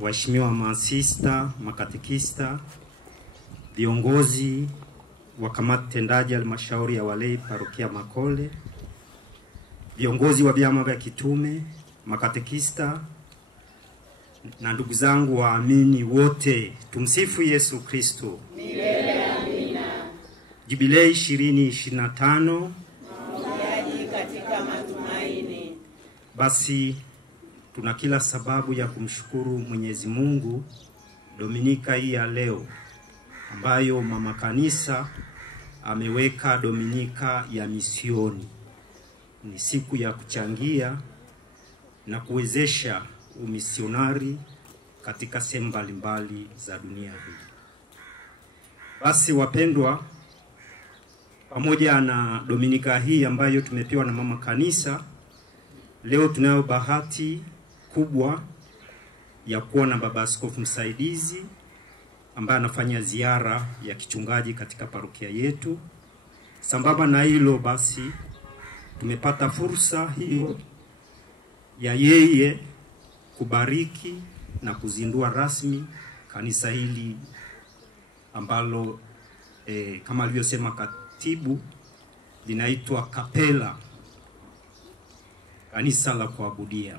waheshimiwa masista, makatekista, viongozi wa kamati tendaji halmashauri ya walei parokia Makole, viongozi wa vyama vya kitume, makatekista na ndugu zangu waamini wote, tumsifu Yesu Kristo. Milele amina. Jubilei 2025, mahujaji katika matumaini. Basi tuna kila sababu ya kumshukuru Mwenyezi Mungu Dominika hii ya leo, ambayo mama kanisa ameweka Dominika ya misioni. Ni siku ya kuchangia na kuwezesha umisionari katika sehemu mbalimbali za dunia hii. Basi wapendwa, pamoja na Dominika hii ambayo tumepewa na mama kanisa, leo tunayo bahati kubwa ya kuwa na baba askofu msaidizi ambaye anafanya ziara ya kichungaji katika parokia yetu. Sambamba na hilo, basi tumepata fursa hiyo ya yeye kubariki na kuzindua rasmi kanisa hili ambalo kama alivyosema katibu linaitwa Kapela, kanisa la kuabudia.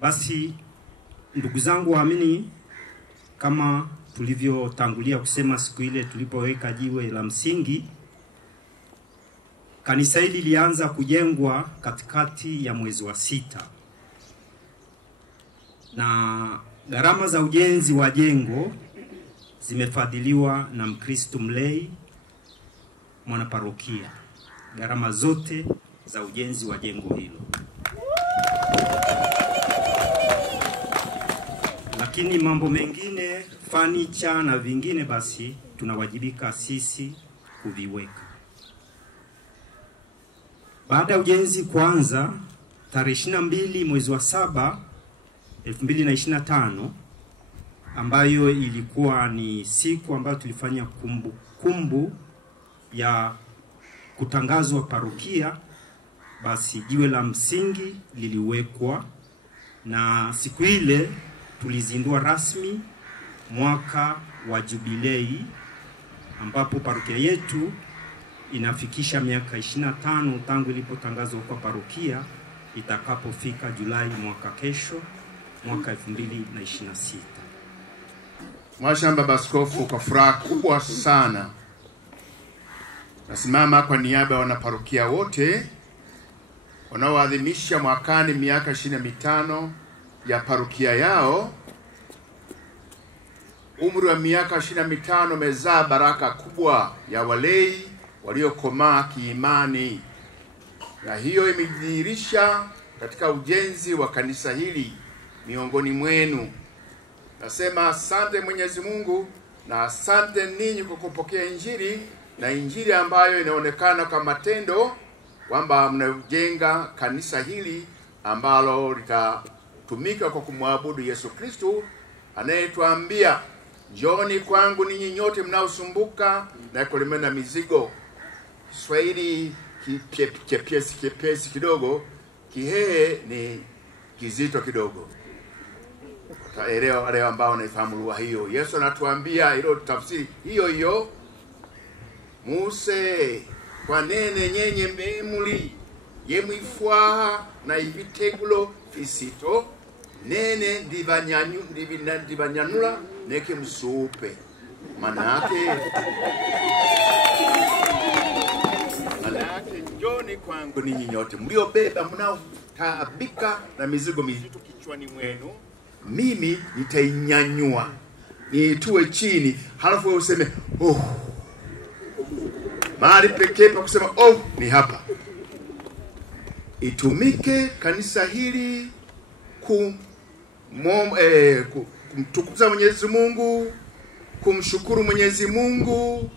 Basi ndugu zangu waamini, kama tulivyotangulia kusema siku ile tulipoweka jiwe la msingi, kanisa hili lilianza kujengwa katikati ya mwezi wa 6. Na gharama za ujenzi wa jengo zimefadhiliwa na Mkristo mlei mwanaparokia. Gharama zote za ujenzi wa jengo hilo. Lakini mambo mengine, furniture na vingine, basi tunawajibika sisi kuviweka. Baada ya ujenzi kuanza tarehe 22 mwezi wa 7 2025, ambayo ilikuwa ni siku ambayo tulifanya kumbu ya kutangazwa parokia, basi jiwe la msingi liliwekwa, na siku ile tulizindua rasmi mwaka wa jubilei, ambapo parokia yetu inafikisha miaka 25 tangu ilipotangazwa kwa parokia, itakapofika Julai mwaka kesho, mwaka 2026. Mwashamba Baskofu, kwa furaha kubwa sana nasimama kwa niaba ya wanaparokia wote wanaoadhimisha mwakani miaka 25 ya parokia yao. Umri wa miaka 25 umezaa baraka kubwa ya walei waliokomaa kiimani, na hiyo imedhihirisha katika ujenzi wa kanisa hili miongoni mwenu. Nasema asante Mwenyezi Mungu, na asante ninyi kwa kupokea Injili, na Injili ambayo inaonekana kwa matendo kwamba mnajenga kanisa hili ambalo litatumika kwa kumwabudu Yesu Kristo anayetuambia, njooni kwangu ninyi nyote mnaosumbuka na kulemewa na mizigo. Kiswahili kiepesi kidogo, Kihehe ni kizito kidogo. Utaelewa wale ambao wanaifahamu lugha hiyo. Yesu anatuambia hilo tafsiri hiyo hiyo, Muse kwa nene nyenye mbemuli yemwifwaha na ibitegulo fisito nene ndivanyanula neke msupe. Maana yake njoni kwangu ninyi nyote mliobeba mnaotaabika na mizigo mizito kichwani mwenu, mimi nitainyanyua niitue chini, halafu wewe useme oh. Mahali pekee pa kusema oh ni hapa. Itumike kanisa hili kumtukuza Mwenyezi Mungu, kumshukuru Mwenyezi Mungu,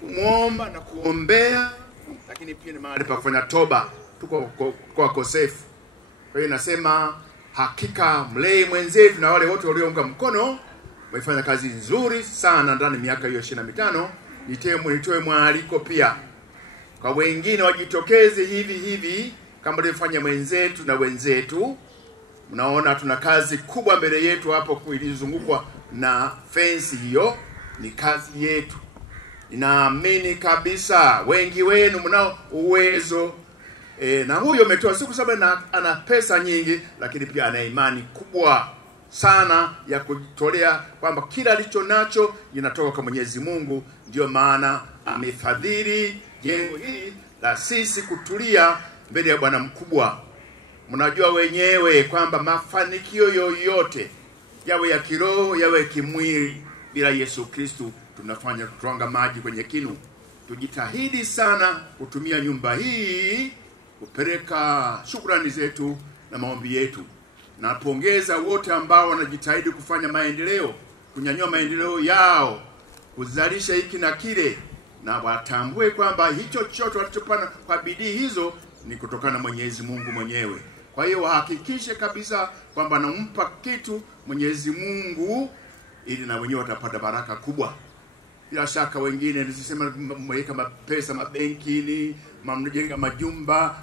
kumwomba na kuombea, lakini pia ni mahali pa kufanya toba tuko wakosefu. Kwa hiyo nasema hakika mlei mwenzetu na wale wote waliounga mkono wamefanya kazi nzuri sana ndani miaka hiyo 25. Nitoe mwaliko pia kwa wengine wajitokeze hivi kama alivyofanya mwenzetu na wenzetu. Unaona tuna kazi kubwa mbele yetu hapo ilizungukwa na fence, hiyo ni kazi yetu. Ninaamini kabisa wengi wenu mnao uwezo na huyo umetoa, si kwa sababu ana pesa nyingi, lakini pia ana imani kubwa sana ya kujitolea kwamba kila alicho nacho inatoka kwa Mwenyezi Mungu. Ndio maana amefadhili jengo hili la sisi kutulia mbele ya Bwana mkubwa. Mnajua wenyewe kwamba mafanikio yoyote, yawe ya kiroho yawe kimwili, bila Yesu Kristo tunafanya kutwanga maji kwenye kinu. Tujitahidi sana kutumia nyumba hii kupeleka shukrani zetu na maombi yetu. Na pongeza wote ambao wanajitahidi kufanya maendeleo, kunyanyua maendeleo yao, kuzalisha hiki na kile, na watambue kwamba hicho chote walichopana kwa bidii hizo ni kutokana na Mwenyezi Mungu mwenyewe. Kwa hiyo wahakikishe kabisa kwamba nampa kitu Mwenyezi Mungu ili na wenyewe watapata baraka kubwa. Bila shaka wengine nisema mweka mapesa mabenkini, mnajenga majumba,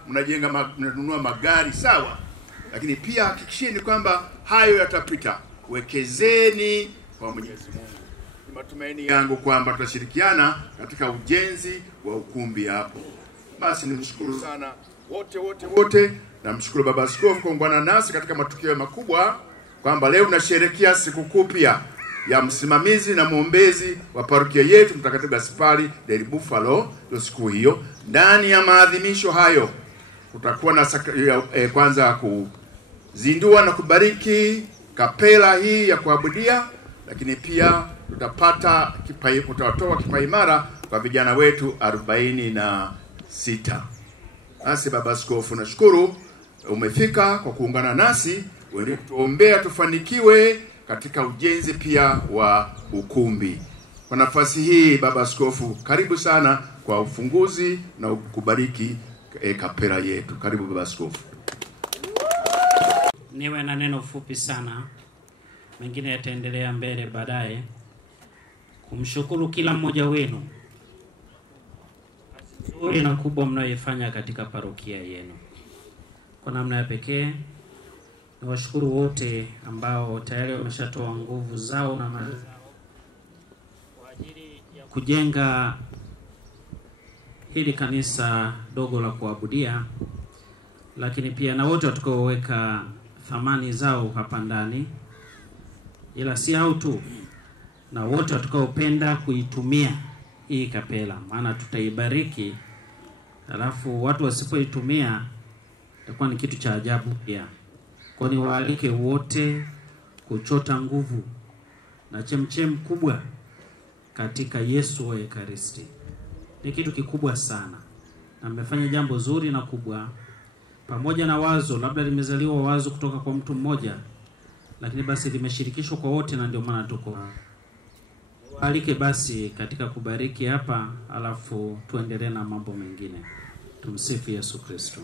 mnanunua magari, sawa. Lakini pia hakikisheni kwamba hayo yatapita. Wekezeni kwa Mwenyezi Mungu. Ni matumaini yangu kwamba tutashirikiana katika ujenzi wa ukumbi hapo. Basi nimshukuru sana wote. Namshukuru Baba Askofu kuungana nasi katika matukio makubwa, kwamba leo tunasherehekea sikukuu pia ya msimamizi na muombezi wa parokia yetu Mtakatifu Gaspari del Bufalo. Siku hiyo, ndani ya maadhimisho hayo kutakuwa na kwanza kuzindua na kubariki kapela hii ya kuabudia, lakini pia tutatoa kipaimara kwa vijana wetu 46. Basi Baba Askofu, nashukuru umefika kwa kuungana nasi. Wewe tuombea tufanikiwe katika ujenzi pia wa ukumbi. Kwa nafasi hii Baba Askofu, karibu sana kwa ufunguzi na kubariki kapela yetu. Karibu Baba Askofu. Niwe na neno fupi sana, mengine yataendelea mbele baadaye. Kumshukuru kila mmoja wenu nzuri na kubwa mnayoifanya katika parokia yenu. Kwa namna ya pekee niwashukuru wote ambao tayari wameshatoa nguvu zao na mali zao kwa ajili ya kujenga hili kanisa dogo la kuabudia, lakini pia na wote watakaoweka thamani zao hapa ndani. Ila si hao tu, na wote watakaopenda kuitumia hii kapela, maana tutaibariki, alafu watu wasipoitumia itakuwa ni kitu cha ajabu pia. Kwa ni waalike wote kuchota nguvu na chemchem kubwa katika Yesu wa Ekaristi. Ni kitu kikubwa sana, na mmefanya jambo zuri na kubwa, pamoja na wazo labda limezaliwa wazo kutoka kwa mtu mmoja, lakini basi limeshirikishwa kwa wote, na ndio maana tuko waalike basi katika kubariki hapa, alafu tuendelee na mambo mengine. Tumsifu Yesu Kristo.